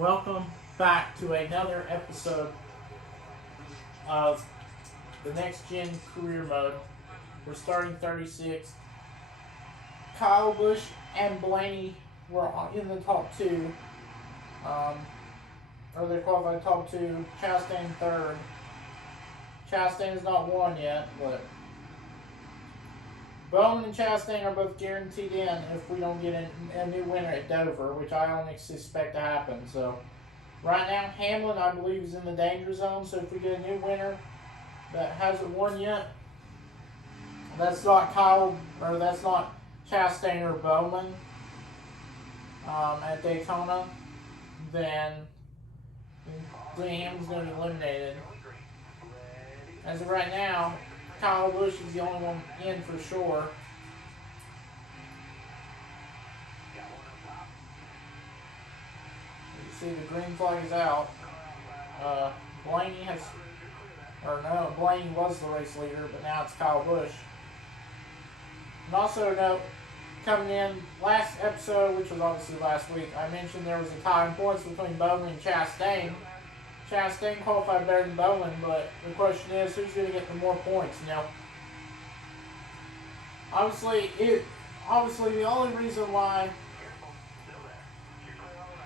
Welcome back to another episode of the Next Gen Career Mode. We're starting 36. Kyle Busch and Blaney were in the top two. Or they qualified top two. Chastain third. Chastain has not won yet, but Bowman and Chastain are both guaranteed in if we don't get a new winner at Dover, which I don't expect to happen. So right now, Hamlin, I believe, is in the danger zone. So if we get a new winner that hasn't won yet, that's not that's not Chastain or Bowman at Daytona, then Hamlin's going to be eliminated. As of right now, Kyle Busch is the only one in for sure. You see the green flag is out. Blaney was the race leader, but now it's Kyle Busch. And also note, coming in last episode, which was obviously last week, I mentioned there was a tie in points between Bowman and Chastain. Chastain qualified better than Bowman, but the question is, who's going to get the more points? Obviously, the only reason why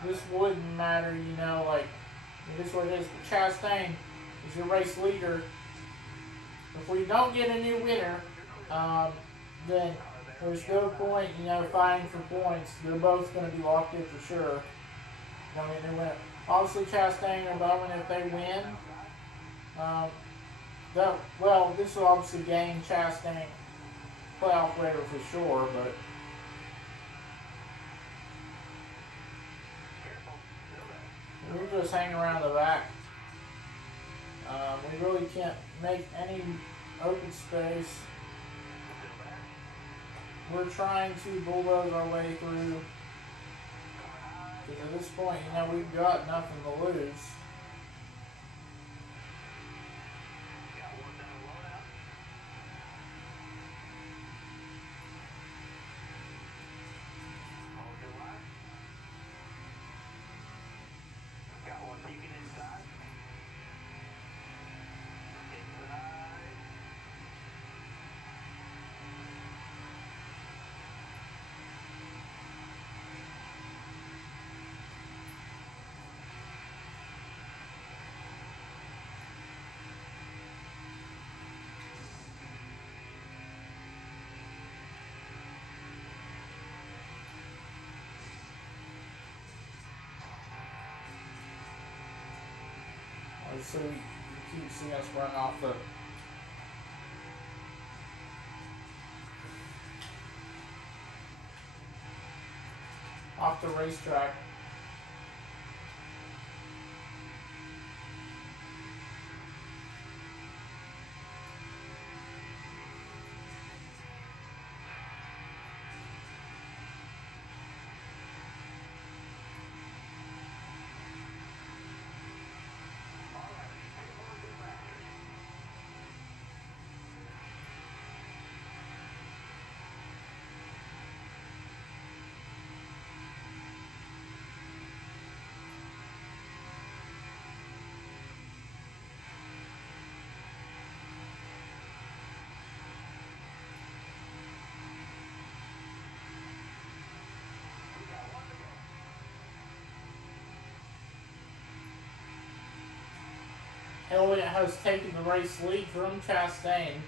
this wouldn't matter, it is what it is. But Chastain is your race leader. If we don't get a new winner, then there's no point, fighting for points. They're both going to be locked in for sure. Don't get a new winner. Obviously, Chastain or Bowman, if they win, this will obviously gain Chastain playoff radar for sure, but we're just hanging around the back. We really can't make any open space. We're trying to bulldoze our way through. Because at this point, we've got nothing to lose. So you keep seeing us run off the racetrack. Elliott has taken the race lead from Chastain,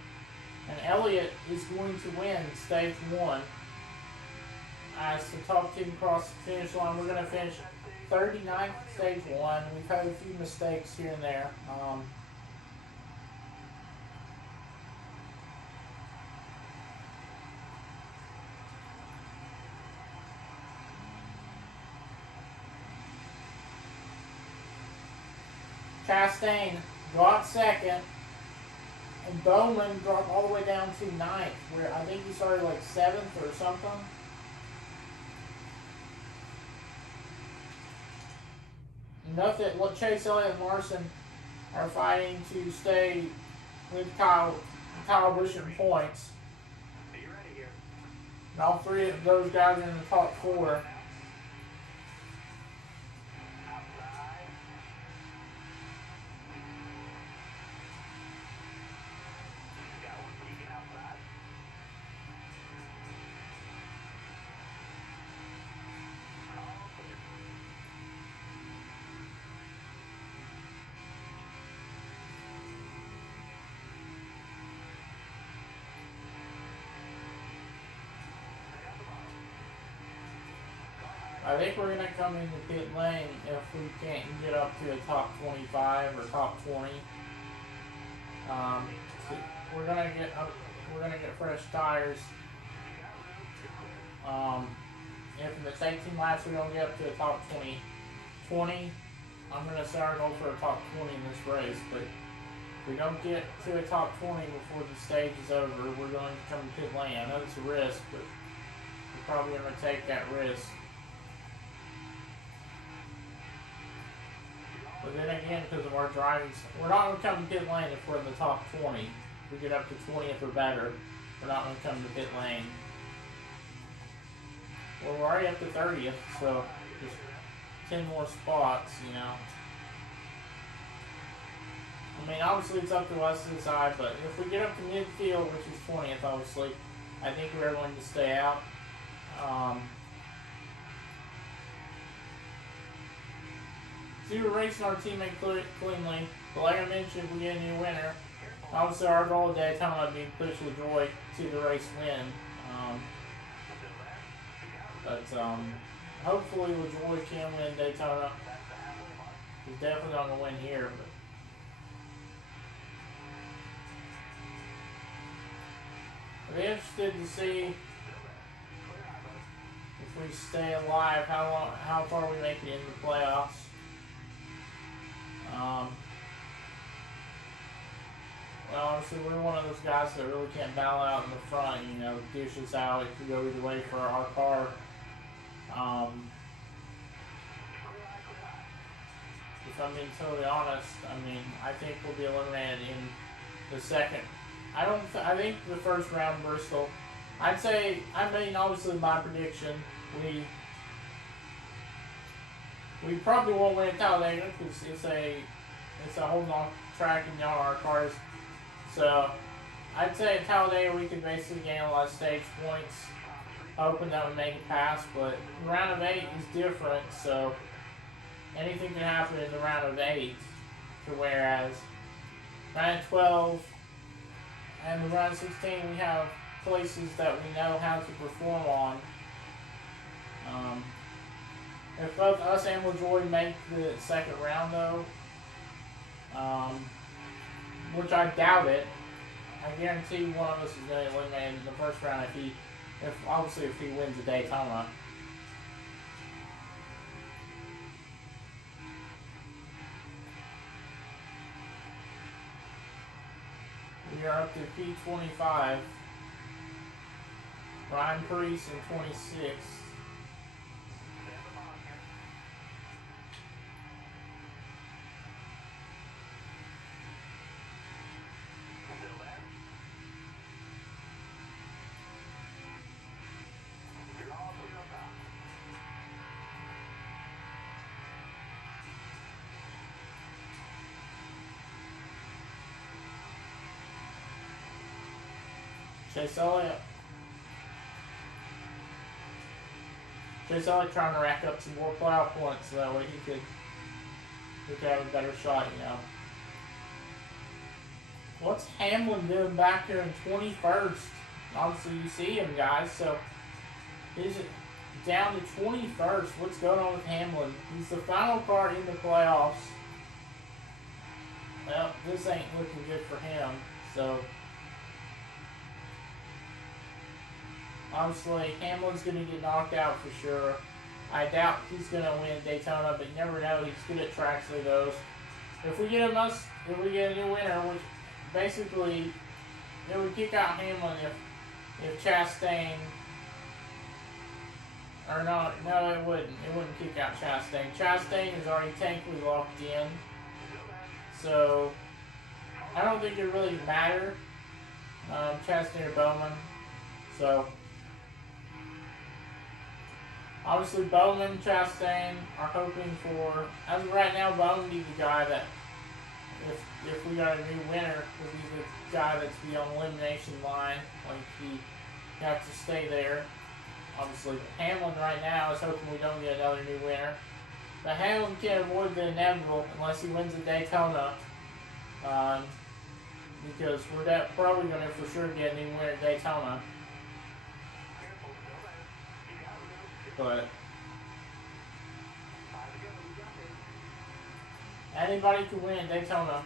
and Elliott is going to win stage 1. As the top 10 cross the finish line, we're going to finish 39th stage 1. We've had a few mistakes here and there. Chastain dropped second, and Bowman dropped all the way down to 9th, where I think he started like 7th or something. Nothing. Chase Elliott and Larson are fighting to stay with Kyle Busch in points. And all three of those guys are in the top 4. I think we're gonna come into pit lane if we can't get up to a top 25 or top 20. Um, we're gonna get up. We're gonna get fresh tires. If in the 18 laps we don't get up to the top 20, I'm going to say our goal for a top 20 in this race. But if we don't get to a top 20 before the stage is over, we're going to come to pit lane. I know it's a risk, but we're probably going to take that risk. But then again, because of our driving, we're not going to come to pit lane if we're in the top 20. If we get up to 20th or better, we're not going to come to pit lane. Well, we're already up to 30th, so just 10 more spots, you know. I mean, obviously it's up to us to decide, but if we get up to midfield, which is 20th, obviously, I think we're going to stay out. So we're racing our teammate cleanly, but like I mentioned, we get a new winner. Obviously, our goal at Daytona would be to push LaJoy to the race win. But hopefully LaJoy can win Daytona. He's definitely not going to win here. But I'll be interested to see if we stay alive, how far we make it into the playoffs. Well, obviously we're one of those guys that really can't battle out in the front, you know, dish us out. It could go either way for our car. If I'm being totally honest, I mean, I think we'll be eliminated in the second. I think the first round Bristol. I mean, obviously my prediction, we probably won't win at Talladega because it's a holding off track and y'all our cars. So I'd say at Talladega we could basically gain a lot of stage points, hoping that we make it past. But round of 8 is different, so anything can happen in the round of 8. Whereas round of 12 and the round of 16 we have places that we know how to perform on. If both us and LaJoy make the second round though, which I doubt it, I guarantee one of us is going to eliminate in the first round if he wins the Daytona. We are up to P25. Ryan Preece in 26. Chase Elliott trying to rack up some more plow points so that way he could have a better shot, you know. What's Hamlin doing back here in 21st? Obviously you see him, guys, so he's down to 21st. What's going on with Hamlin? He's the final car in the playoffs. Well, this ain't looking good for him, so obviously, Hamlin's going to get knocked out for sure. I doubt he's going to win Daytona, but you never know. He's good at tracks like those. If we get a new winner, which basically it would kick out Hamlin if Chastain, or no, it wouldn't. It wouldn't kick out Chastain. Chastain is already technically locked in, so I don't think it really matter. Chastain or Bowman, so. Obviously, Bowman, Chastain are hoping for, as of right now, Bowman would be the guy that, if we got a new winner, would be the guy that's be on the elimination line. Like, he has to stay there. Obviously, Hamlin right now is hoping we don't get another new winner. But Hamlin can't avoid the inevitable unless he wins the Daytona. Because we're probably going to for sure get a new winner at Daytona. But Anybody could win Daytona.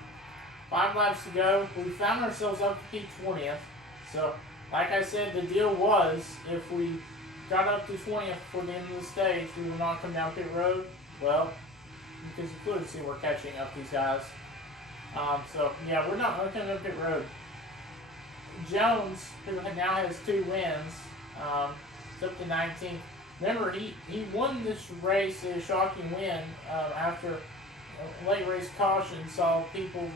5 laps to go. We found ourselves up to P20th. So, like I said, the deal was if we got up to 20th for the end of the stage, we will not come down pit road. Well, because you could see we're catching up these guys. So, yeah, we're not going to come down pit road. Jones, who now has 2 wins, is up to 19th. Remember, he won this race, a shocking win, after a late race caution saw people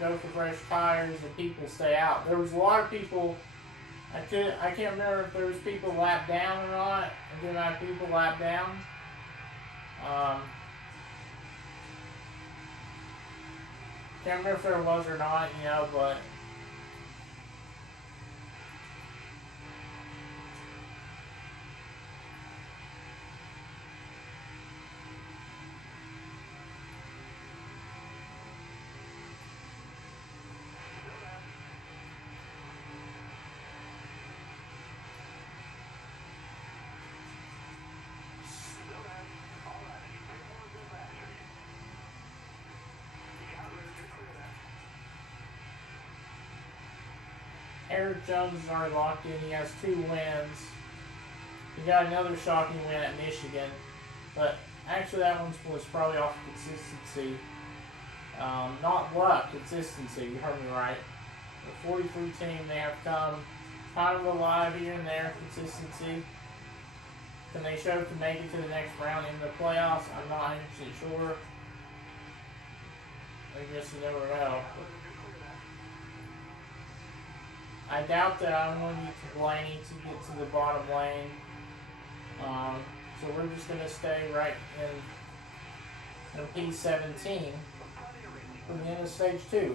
go for fresh tires and people stay out. There was a lot of people. I can't remember if there was people lapped down or not. I did not have people lapped down. Can't remember if there was or not, but Eric Jones is already locked in. He has 2 wins. He got another shocking win at Michigan. But actually that one was probably off consistency. Not luck, consistency. You heard me right. The 43 team, they have come kind of alive here and there. Consistency. Can they show to make it to the next round in the playoffs? I'm not 100% sure. I guess you never know. I doubt that I'm going to get to Blaney to get to the bottom lane. So we're just going to stay right in P17 for the end of stage 2.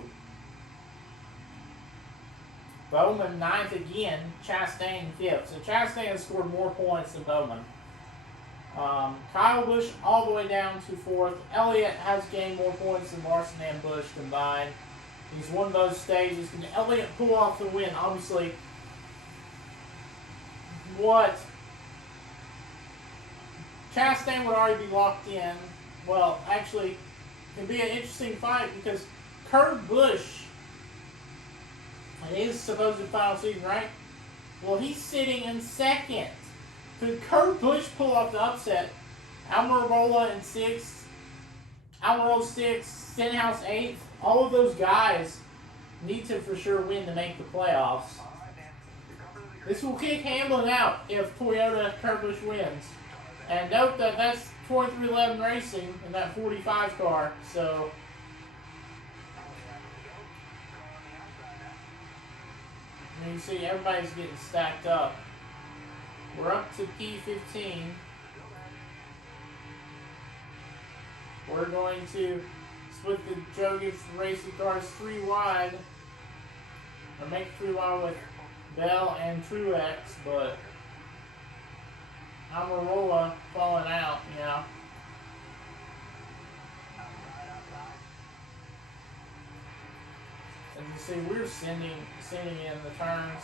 Bowman 9th again, Chastain 5th. So Chastain has scored more points than Bowman. Kyle Busch all the way down to 4th. Elliott has gained more points than Larson and Busch combined. He's won those stages. Can Elliott pull off the win? Obviously, what Chastain would already be locked in. Well, actually, it can be an interesting fight because Kurt Busch, it is supposed to be final season, right? Well, he's sitting in 2nd. Could Kurt Busch pull off the upset? Almirola in 6th, Almirola 6th, Stenhouse 8th. All of those guys need to for sure win to make the playoffs. This will kick Hamlin out if Toyota Kurt Busch wins. And note that that's 2311 Racing in that 45 car. So you see everybody's getting stacked up. We're up to P15. We're going to split the Joe Gibbs Racing cars 3 wide. Or make 3 wide with Bell and Truex, but Almirola falling out, As you see, we're sending in the turns,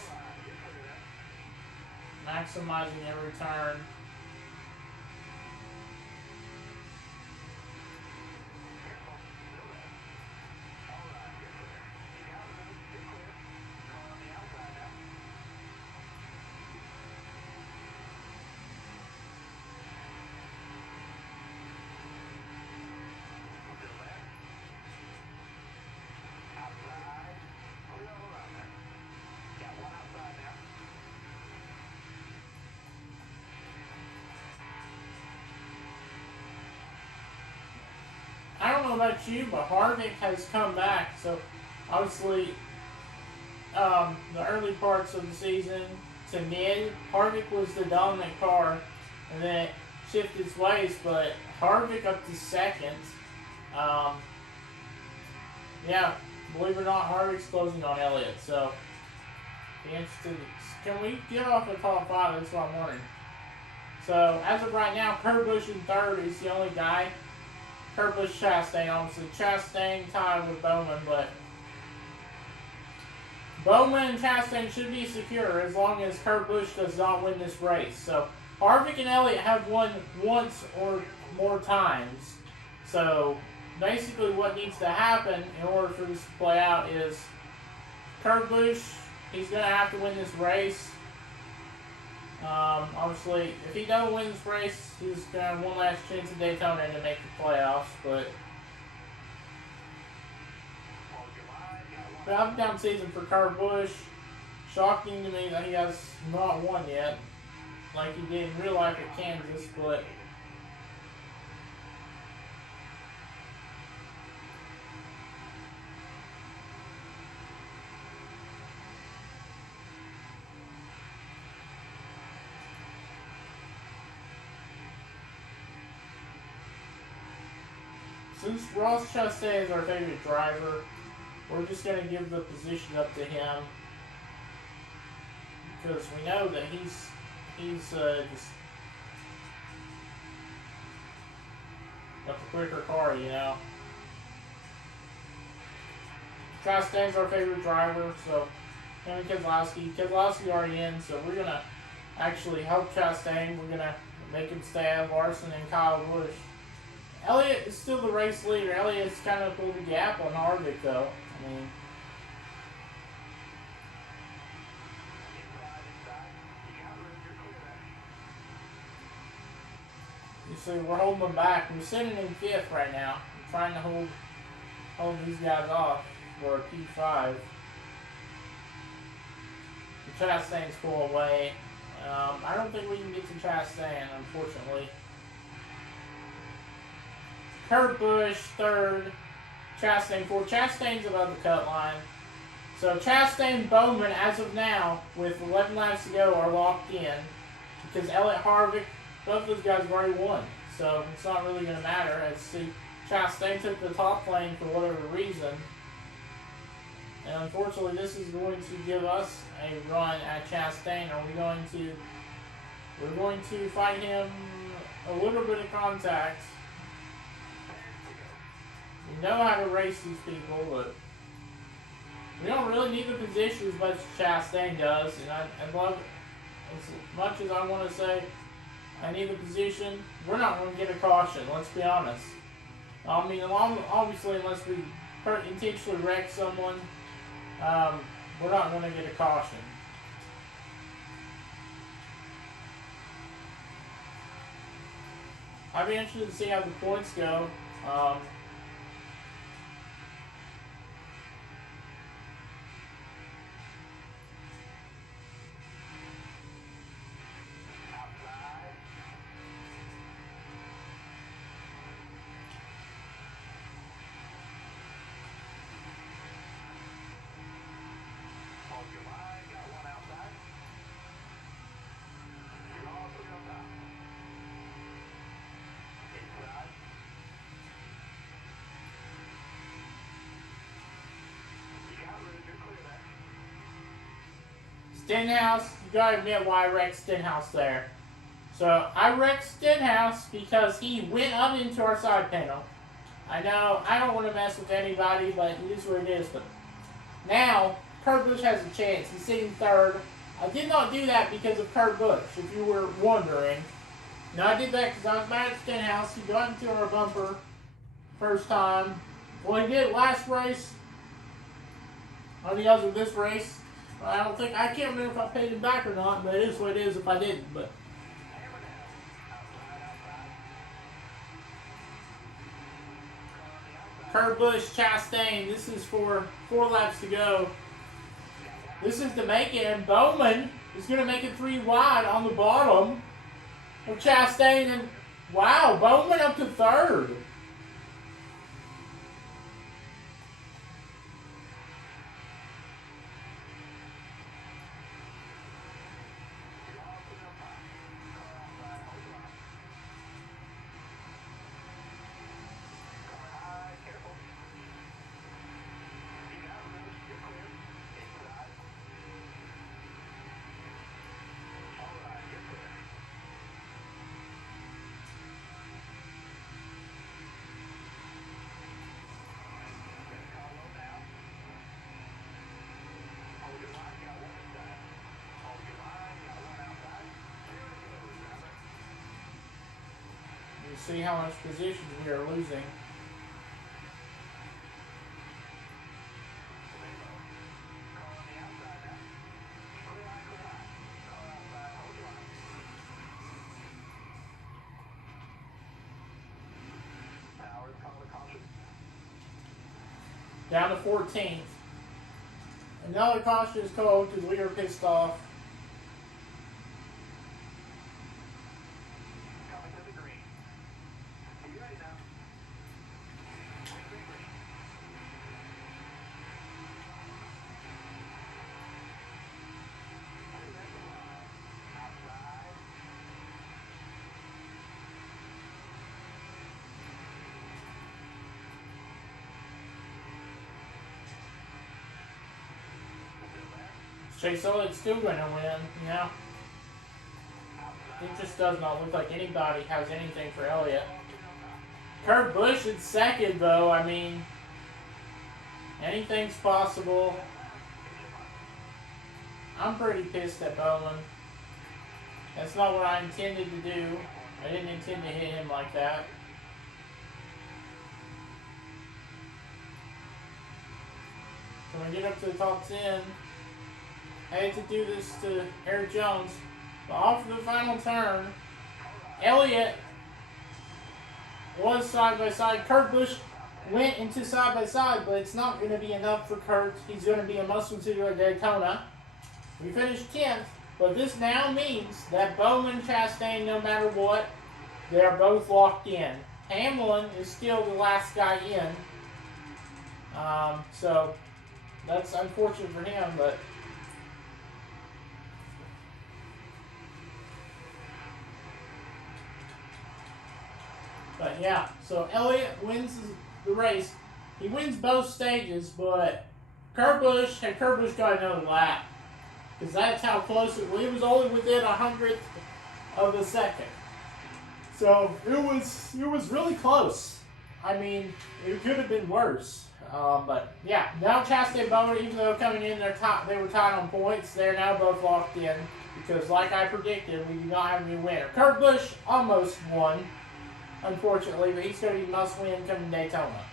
maximizing every turn. I don't know about you, but Harvick has come back. So, obviously, the early parts of the season to mid, Harvick was the dominant car, and then it shifted its ways. But Harvick up to 2nd. Yeah, believe it or not, Harvick's closing on Elliott. So, be interested. Can we get off the top 5? That's what I'm wondering. So, as of right now, Kurt Busch in 3rd. He's the only guy. Kurt Busch, Chastain, obviously. Chastain tied with Bowman, but Bowman and Chastain should be secure as long as Kurt Busch does not win this race. So Harvick and Elliott have won once or more times. So basically what needs to happen in order for this to play out is Kurt Busch, he's going to have to win this race. Obviously, if he doesn't win this race, he's going to have one last chance at Daytona to make the playoffs. But up and down season for Kurt Busch. Shocking to me that he has not won yet, like he did in real life at Kansas. But since Ross Chastain is our favorite driver, we're just going to give the position up to him because we know that he's just got the quicker car, you know. Chastain's our favorite driver, so him and Keselowski already in, so we're going to actually help Chastain. We're going to make him stay out of Larson and Kyle Busch. Elliott is still the race leader. Elliott's kind of pulled the gap on Harvick, though. I mean, you see, we're holding them back. We're sitting in fifth right now. We're trying to hold these guys off for a P5. The Chastain's pull away. I don't think we can get to Chastain, unfortunately. Kurt Busch third, Chastain fourth. Chastain's above the cut line. So Chastain, Bowman, as of now, with 11 laps to go, are locked in because Elliott, Harvick, both those guys have already won. So it's not really going to matter. As see, Chastain took the top lane for whatever reason. And unfortunately, this is going to give us a run at Chastain. We're going to fight him a little bit of contact. We know how to race these people, but we don't really need the position as much as Chastain does. And I love it. As much as I want to say I need the position, we're not going to get a caution, let's be honest. I mean, obviously, unless we intentionally wreck someone, we're not going to get a caution. I'd be interested to see how the points go. Stenhouse, you gotta admit why I wrecked Stenhouse there. So I wrecked Stenhouse because he went up into our side panel. I know I don't want to mess with anybody, but it is what it is. But now Kurt Busch has a chance. He's sitting third. I did not do that because of Kurt Busch, if you were wondering. No, I did that because I was mad at Stenhouse. He got into our bumper first time. Well, he did last race. On the other this race. I can't remember if I paid him back or not, but it is what it is if I didn't. But Kurt Busch, Chastain, this is for 4 laps to go. This is to make it, and Bowman is going to make it 3 wide on the bottom of Chastain, and wow, Bowman up to third. See how much positions we are losing. down to 14th. Another caution is called because we are pissed off. Chase Elliott's still going to win, yeah. It just does not look like anybody has anything for Elliott. Kurt Busch in second, though. I mean, anything's possible. I'm pretty pissed at Bowman. That's not what I intended to do. I didn't intend to hit him like that. So when we get up to the top 10, I hate to do this to Eric Jones, but off of the final turn, Elliott was side by side. Kurt Busch went into side by side, but it's not going to be enough for Kurt. He's going to be a must-consider at Daytona. We finished 10th, but this now means that Bowman, Chastain, no matter what, they are both locked in. Hamlin is still the last guy in, so that's unfortunate for him, but yeah, so Elliott wins the race. He wins both stages, but Kurt Busch got another lap. Because that's how close it was. It was only within 100th of a second. So it was really close. I mean, it could have been worse. But yeah, now Chastain and Bowman, even though coming in, they were tied on points. They're now both locked in. Because like I predicted, we do not have a new winner. Kurt Busch almost won, unfortunately, but he's going to be must-win coming Daytona.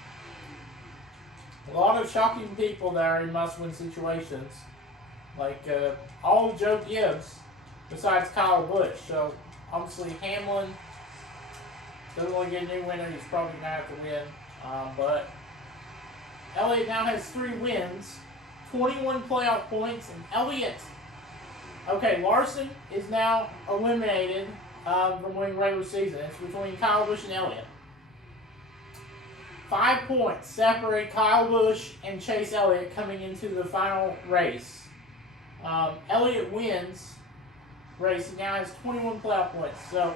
A lot of shocking people there in must-win situations. Like all of Joe Gibbs, besides Kyle Busch. So obviously Hamlin doesn't want to get a new winner. He's probably going to have to win. But Elliott now has 3 wins, 21 playoff points, and Elliott. Okay, Larson is now eliminated from winning regular season. It's between Kyle Busch and Elliott. 5 points separate Kyle Busch and Chase Elliott coming into the final race. Elliott wins race. He now has 21 playoff points. So,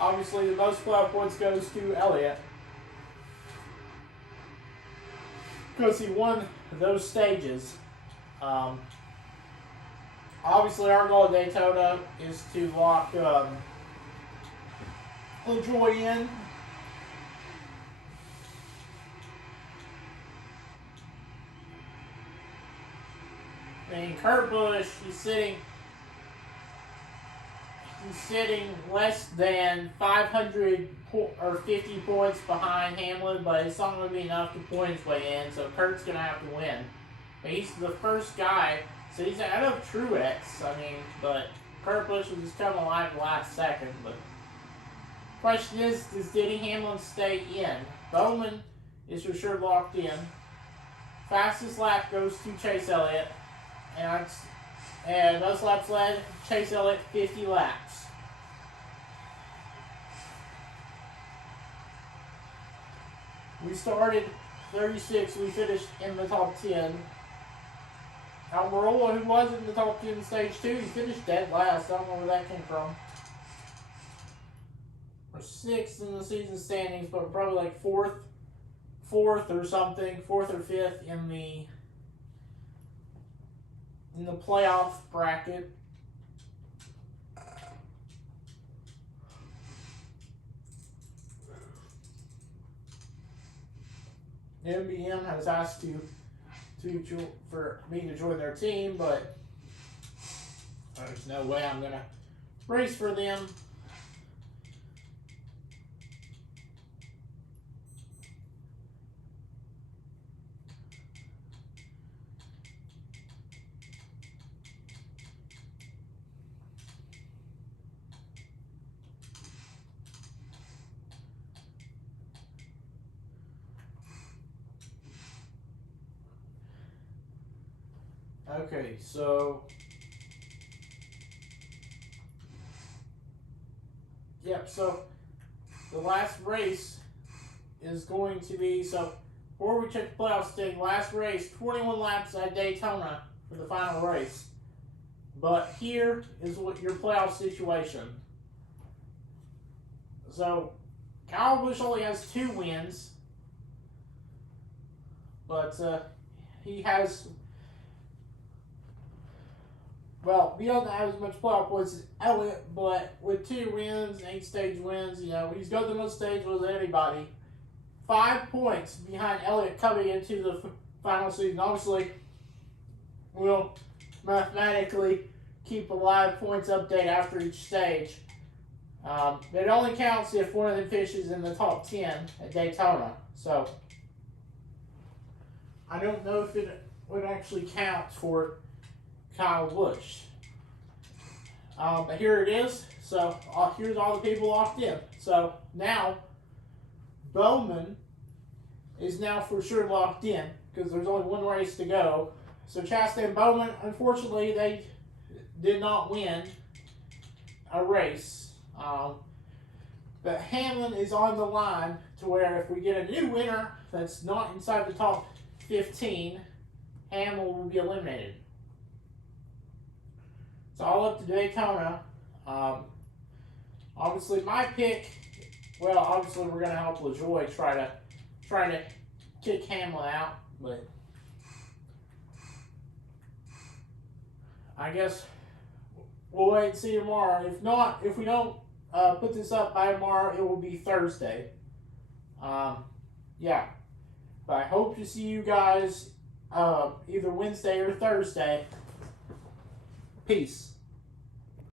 obviously, the most playoff points goes to Elliott. Because he won those stages. Obviously, our goal at Daytona is to lock LaJoy in. And Kurt Busch, he's sitting less than 500 or 50 points behind Hamlin, but it's not going to be enough to point his way in, so Kurt's going to have to win. But he's the first guy, so he's out of Truex, but Kurt Busch was just coming alive the last second. But question is, does Denny Hamlin stay in? Bowman is for sure locked in. Fastest lap goes to Chase Elliott. And most laps led, Chase Elliott 50 laps. We started 36, we finished in the top 10. Almirola, who was in the top 10 in stage 2, he finished dead last. I don't know where that came from. We're 6th in the season standings, but we're probably like 4th or something, 4th or 5th in the playoff bracket. NBM has asked for me to join their team, but there's no way I'm gonna race for them. Okay, so yep. So the last race is going to be before we check the playoff stage. Last race, 21 laps at Daytona for the final race. But here is what your playoff situation. So Kyle Busch only has 2 wins, but he has, well, he doesn't have as much playoff points as Elliott, but with 2 wins, 8 stage wins, he's got the most stage wins than anybody. 5 points behind Elliott coming into the final season. Obviously, we'll mathematically keep a live points update after each stage. It only counts if one of them finishes in the top 10 at Daytona. So, I don't know if it would actually count for Kyle Busch. But here it is. So, here's all the people locked in. So, now, Bowman is now for sure locked in because there's only one race to go. So, Chastain and Bowman, unfortunately, they did not win a race. But Hamlin is on the line to where if we get a new winner that's not inside the top 15, Hamlin will be eliminated. It's all up to Daytona. Obviously, my pick. Well, obviously, we're gonna help LaJoie try to kick Hamlin out, but I guess we'll wait and see tomorrow. If not, if we don't put this up by tomorrow, it will be Thursday. Yeah. But I hope to see you guys either Wednesday or Thursday. Peace.